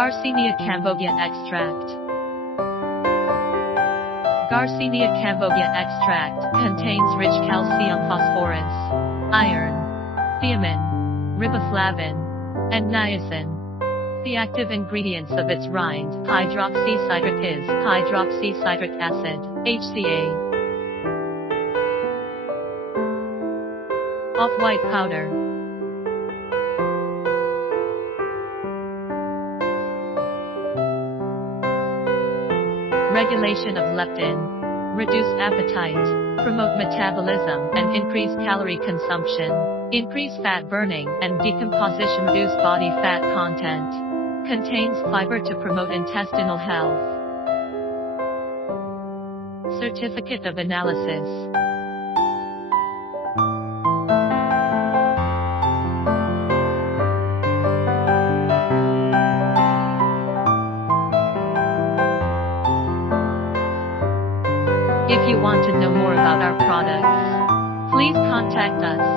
Garcinia Cambogia Extract. Garcinia Cambogia Extract contains rich calcium, phosphorus, iron, thiamine, riboflavin, and niacin. The active ingredients of its rind, hydroxycitric is hydroxycitric acid, HCA. Off-white powder. Regulation of leptin. Reduce appetite, promote metabolism, and increase calorie consumption. Increase fat burning and decomposition. Reduce body fat content. Contains fiber to promote intestinal health. Certificate of analysis. If you want to know more about our products, please contact us.